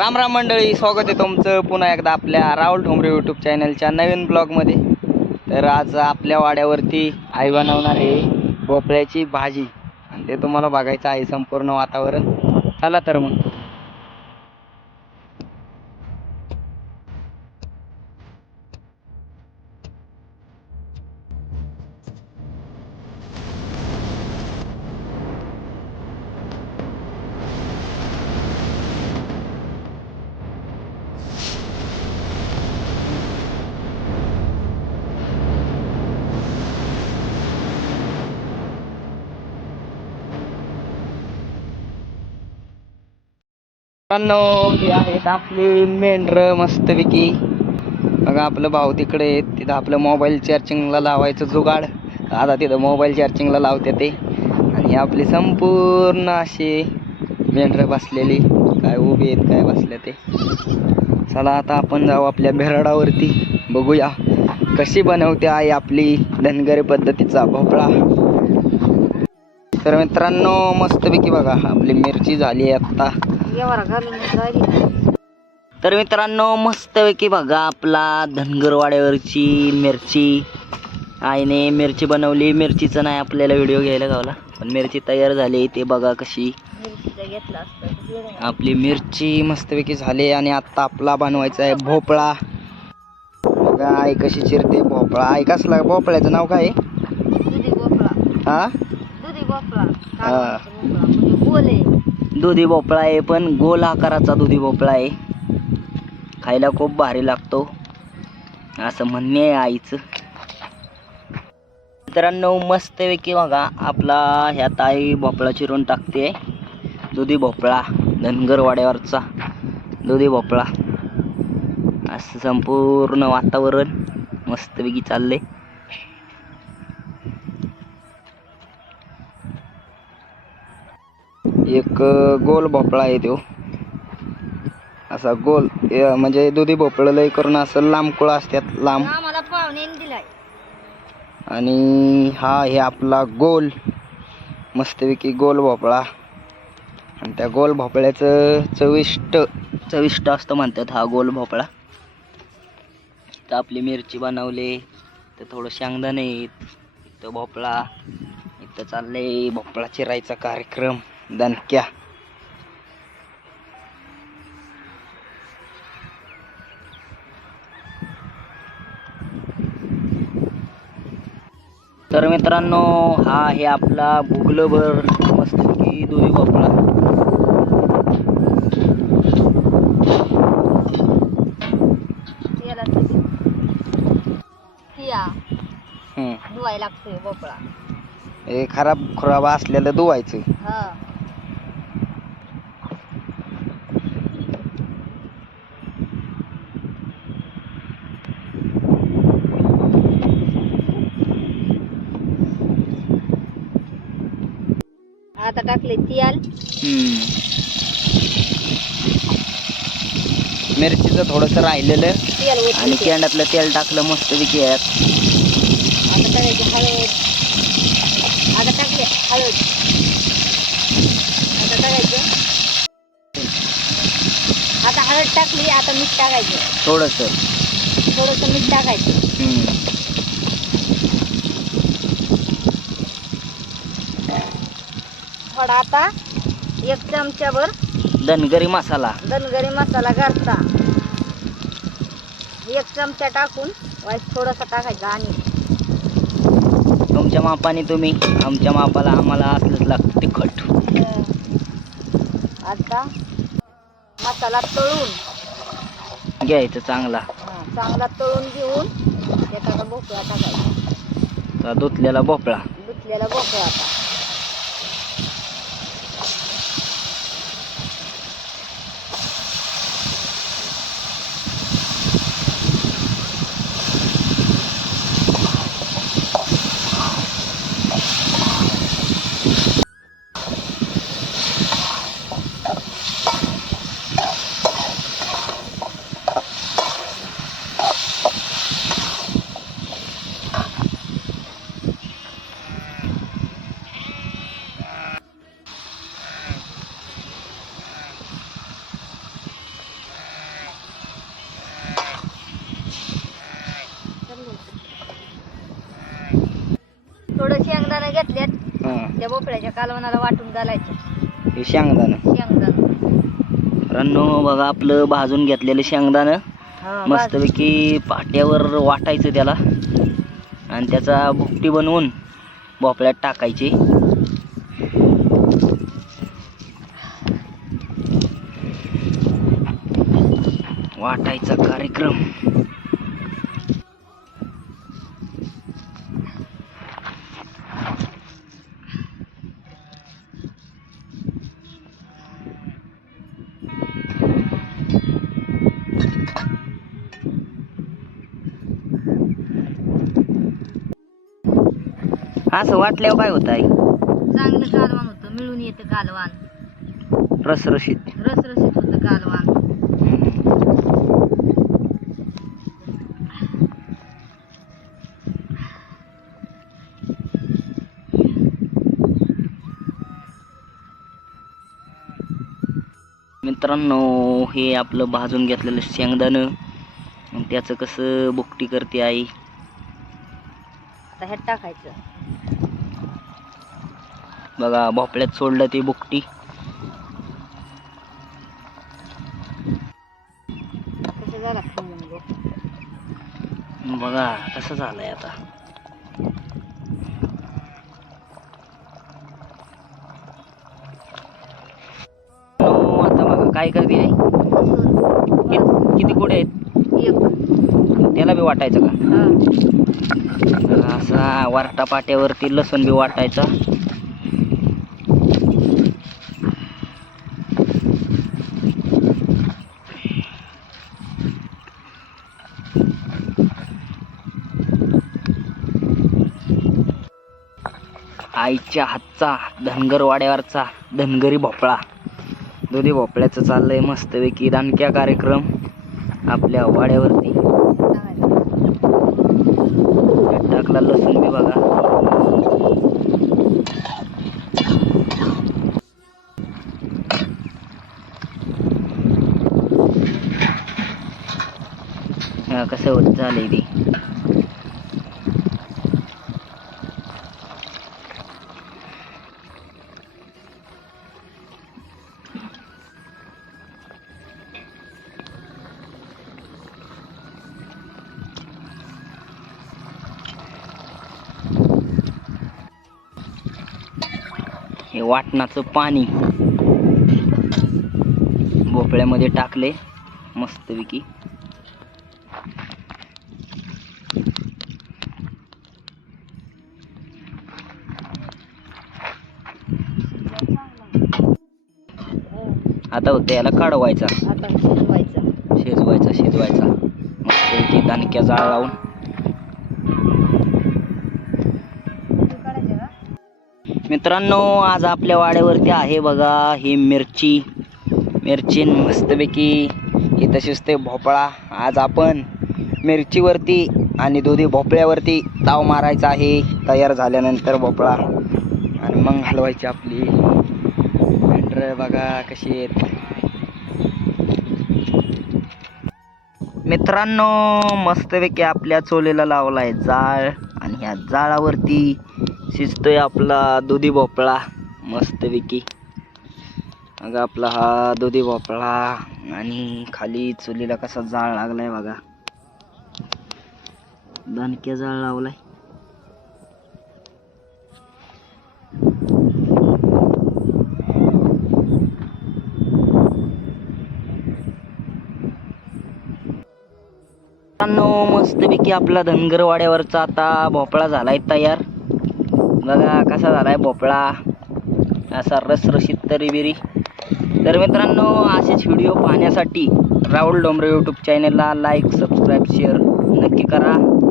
राम राम मंडळी स्वागत आहे तुमचं पुन्हा एकदा आपल्या राहुल ठोंबरे यूट्यूब चॅनलच्या नवीन ब्लॉगमध्ये तर आज आपल्या वाड्यावरती आई बनवणार आहे भोपळ्याची भाजी. आणि ते तुम्हाला बघायचं आहे संपूर्ण वातावरण. चला तर मग. ही आहेत आपली मेंढरं मस्तपैकी. बघा आपलं भाऊ तिकडे आहेत. तिथं आपलं मोबाईल चार्जिंगला लावायचं जुगाड. आता तिथं मोबाईल चार्जिंगला लावते ते. आणि आपली संपूर्ण अशी मेंढरं बसलेली. काय उभी आहेत काय बसले ते. चला आता आपण जाऊ आपल्या बेरडावरती बघूया कशी बनवते आई आपली धनगरी पद्धतीचा भोपळा. तर मित्रांनो मस्तपैकी बघा आपली मिरची झाली आहे आत्ता घालून तर मित्रांनो मस्तपैकी बघा आपला धनगरवाड्यावरची मिरची. आईने मिरची बनवली. मिरचीचं नाही आपल्याला व्हिडिओ घ्यायला गावला. पण मिरची तयार झाली. ते बघा कशी. आपली मिरची मस्तपैकी झाली आणि आता आपला बनवायचा आहे भोपळा. बघा आई कशी चिरते भोपळा. आई कसला भोपळ्याचं नाव काय? हा? दुधी भोपळा आहे पण गोल आकाराचा दुधी भोपळा आहे. खायला खूप भारी लागतो. असं म्हणणे आहे आईचं. मित्रांनो मस्तपैकी बघा आपला ह्यात आई भोपळा चिरून टाकते. दुधी भोपळा धनगरवाड्यावरचा दुधी भोपळा. असं संपूर्ण वातावरण मस्तपैकी चाललंय. एक गोल भोपळा आहे तो. असा गोल म्हणजे दुधी भोपळं लय करून असं लांब कुळा असतात लांब. आणि हा हे आपला गोल मस्तपैकी गोल भोपळा. आणि त्या गोल भोपळ्याचं चविष्ट चविष्ट असतं म्हणतात हा गोल भोपळा. तर आपली मिरची बनवली तर थोडं शेंगदाणे इथं भोपळा इथं चाललंय भोपळा चिरायचा कार्यक्रम. दणक्या तर मित्रांनो हा आहे आपला भुगलभर मस्तपैकी तिया हम्म. धुवायला लागतोय भोपळा हे खराब खराब असलेलं धुवायचं. आता टाकले तेल. मिरचीचं थोडंसं राहिलेलं तेल आणि ओतून. केंडातलं तेल टाकलं मस्तपैकी यात. आता टाकायची हळद. आता टाकले हळद. आता टाकायचं आता हळद टाकली आता मीठ टाकायचं. थोडंसं. थोडंसं मीठ टाकायचं. हम्म. थोडा आता. एक चमच्याभर धनगरी मसाला. धनगरी मसाला घालता. एक चमचा टाकून वाईस थोडासा टाकायचा आणि तुमच्या मापाने तुम्ही आमच्या मापाला आम्हाला असलंच लागतं तिखट. आता मसाला तळून. घ्यायचं चांगला. हा, चांगला तळून घेऊन त्याचा भोपळा टाकायचा. धुतलेला भोपळा. धुतलेला भोपळा आता. त्या भोपळ्याच्या कालवणाला वाटून घालायचं. हे शेंगदाणं. शेंगदाणा. रन्नो बघा आपलं भाजून घेतलेलं शेंगदाणं. हा, मस्तपैकी पाट्यावर वाटायचं त्याला. आणि त्याचा भुकटी बनवून भोपळ्यात टाकायची. वाटायचा कार्यक्रम. असं वाटल्यावर काय होत आहे चांगलं कालवान होतं मिळून येतं कालवान रसरशीत. रसरशीत होतं कालवान मित्रांनो हे आपलं भाजून घेतलेलं शेंगदाणं. आणि त्याचं कसं बुकटी करते आई? आता ह्यात टाकायचं. बघा भोपळ्यात सोडलं ते बुकटी. बघा कसं झालंय आता. नो, आता बघा काय करते किती कुठे आहेत? त्याला बी वाटायचं का? असा वरटा पाट्यावरती लसूण बी वाटायचा. आईच्या हातचा धनगर वाड्यावरचा धनगरी भोपळा. दुधी भोपळ्याचं चाललंय मस्तपैकी दानक्या कार्यक्रम. आपल्या वाड्यावरती. टाकला लसूण बी बघा. कसं होत झालंय ते. हे वाटणाचं पाणी भोपळ्यामध्ये टाकले मस्तपैकी. आता फक्त याला काढवायचा. आता शिजवायचं. शिजवायचा शिजवायचा. मस्तपैकी दानक्या जाळ लावून. मित्रांनो आज आपल्या वाड्यावरती आहे बघा ही मिरची. मिरची मस्तपैकी ही तशीच ते भोपळा. आज आपण मिरचीवरती आणि दुधी भोपळ्यावरती ताव मारायचा आहे. तयार झाल्यानंतर भोपळा. आणि मग हलवायची आपली. मेंढर बघा कशी आहेत. मित्रांनो मस्तपैकी आपल्या चोलीला लावला आहे जाळ. आणि ह्या जाळावरती शिजतोय आपला दुधी भोपळा मस्तपैकी. मग आपला हा दुधी भोपळा आणि खाली चुलीला कसा जाळ लागलाय बघा. दणक्या जाळ लावलाय. मस्तपैकी आपला धनगरवाड्यावरचा आता भोपळा झालाय तयार. बघा कसा झाला आहे भोपळा? असा रसरशीत तरी बिरी तर मित्रांनो असेच व्हिडिओ पाहण्यासाठी राहुल डोंबरे यूट्यूब चॅनलला लाईक सबस्क्राईब शेअर नक्की करा.